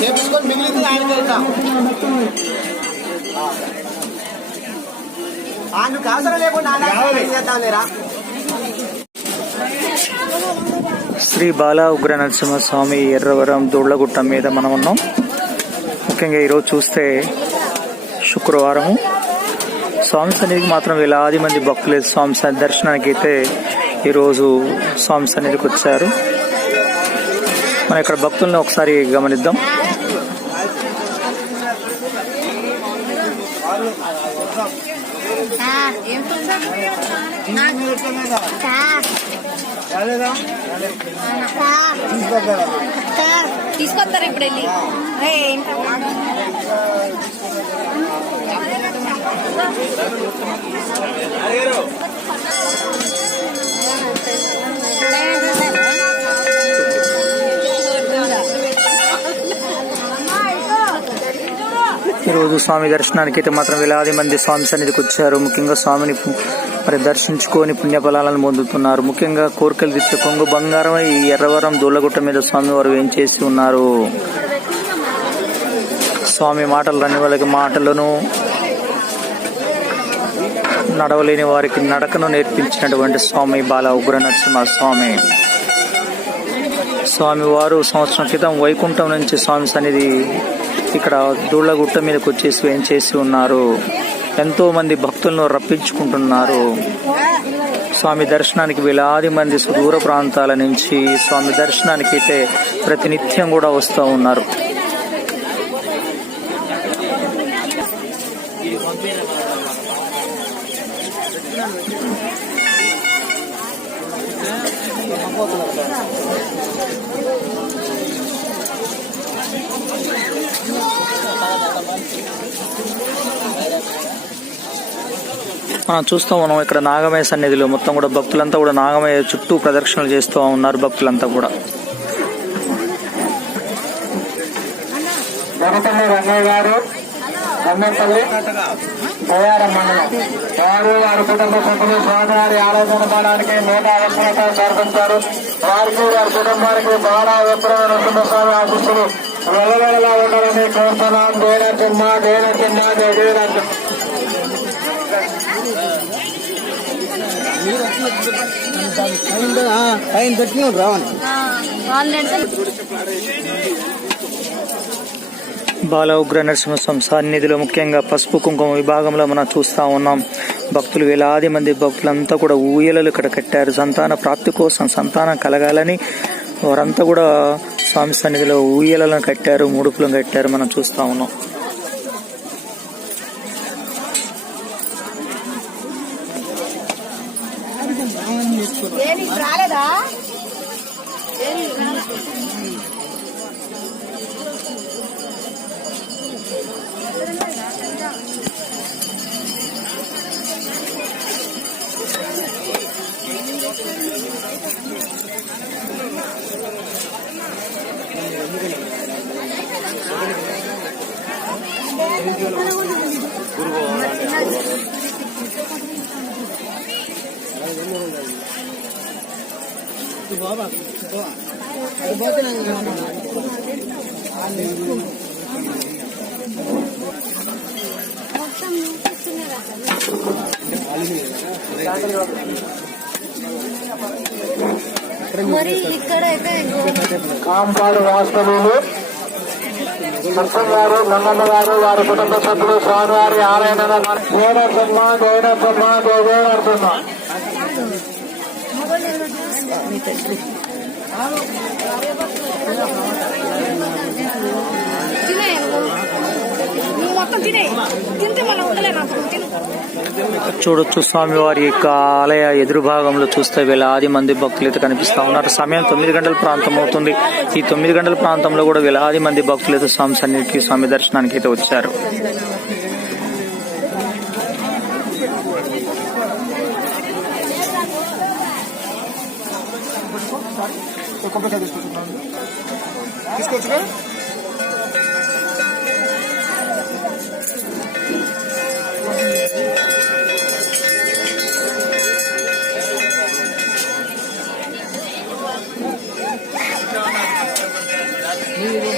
చేపించుకొని మిగిలింది ఆయనకి వెళ్తాం. నువ్వు అవసరం లేకుండా చేద్దాం లేరా. శ్రీ బాల ఉగ్ర నరసింహస్వామి ఎర్రవరం దూళ్లగుట్ట మీద మనం ఉన్నాం. ముఖ్యంగా ఈరోజు చూస్తే శుక్రవారము. స్వామి సన్నిధికి మాత్రం వేలాది మంది భక్తులు స్వామి దర్శనానికి అయితే ఈరోజు స్వామి సన్నిధికి వచ్చారు. మనం ఇక్కడ భక్తులను ఒకసారి గమనిద్దాం. తీసుకొస్తారు ఇప్పుడు వెళ్ళి. ఈరోజు స్వామి దర్శనానికి అయితే మాత్రం వేలాది మంది స్వామి సన్నిధికి వచ్చారు. ముఖ్యంగా స్వామిని మరి దర్శించుకొని పుణ్యఫలాలను పొందుతున్నారు. ముఖ్యంగా కోరికలు తీర్చే కొంగు బంగారం ఈ ఎర్రవరం దూళ్లగుట్ట మీద స్వామి వారు ఏం చేసి ఉన్నారు. స్వామి మాటలు రాని వాళ్ళకి మాటలను, నడవలేని వారికి నడకను నేర్పించినటువంటి స్వామి బాల ఉగ్ర నరసింహ స్వామి. స్వామి వారు సంవత్సరం క్రితం వైకుంఠం నుంచి స్వామి సన్నిధి ఇక్కడ దూళ్లగుట్ట మీదకి వచ్చేసి ఏం చేసి ఉన్నారు. ఎంతో మంది భక్తులను రప్పించుకుంటున్నారు. స్వామి దర్శనానికి వేలాది మంది సుదూర ప్రాంతాల నుంచి స్వామి దర్శనానికి అయితే ప్రతినిత్యం కూడా వస్తూ ఉన్నారు. మనం చూస్తూ ఉన్నాం ఇక్కడ నాగమయ సన్నిధిలో మొత్తం కూడా భక్తులంతా కూడా నాగమయ చుట్టూ ప్రదక్షిణలు చేస్తూ ఉన్నారు. భక్తులంతా కూడా రంగయ్య గారు కమ్మపల్లి పోయారం మండలం వారు వారి కుటుంబ సభ్యులు స్వామివారి ఆరాధన బాడానికి 150 రూపాయలు సమర్పించారు. వారికి వారి కుటుంబానికి బాలా విప్రవ నరసింహస్వామి ఆశీస్సులు వెలవెలలా ఉండాలని కోరుతున్నాం. దేనర్జన్మ దేనర్జన్మ దేనర్జన్మ. బాల ఉగ్ర నరసింహస్వామి సన్నిధిలో ముఖ్యంగా పసుపు కుంకుమ విభాగంలో మనం చూస్తూ ఉన్నాం. భక్తులు వేలాది మంది భక్తులంతా కూడా ఊయలలు ఇక్కడ కట్టారు. సంతాన ప్రాప్తి కోసం, సంతానం కలగాలని వారంతా కూడా స్వామి సన్నిధిలో ఊయలను కట్టారు, ముడుపులను కట్టారు. మనం చూస్తూ ఉన్నాం. రాలేదా మరి ఇక్కడ కాంపాడు వాస్తవులు సత్సం గారు, గంగమ్మ గారు, వారి కుటుంబ సభ్యులు స్వామివారి ఆలయన దేవనర్సమ్మ దేవనర్సమ్మ దేవనర్సమ్మ. చూడొచ్చు స్వామివారి యొక్క ఆలయ ఎదురు భాగంలో చూస్తే వేలాది మంది భక్తులు అయితే కనిపిస్తా ఉన్నారు. సమయం 9 గంటల ప్రాంతం అవుతుంది. ఈ 9 గంటల ప్రాంతంలో కూడా వేలాది మంది భక్తులు అయితే స్వామి సన్నిధికి, స్వామి దర్శనానికి అయితే వచ్చారు. తీసుకోవచ్చుగా. మీరు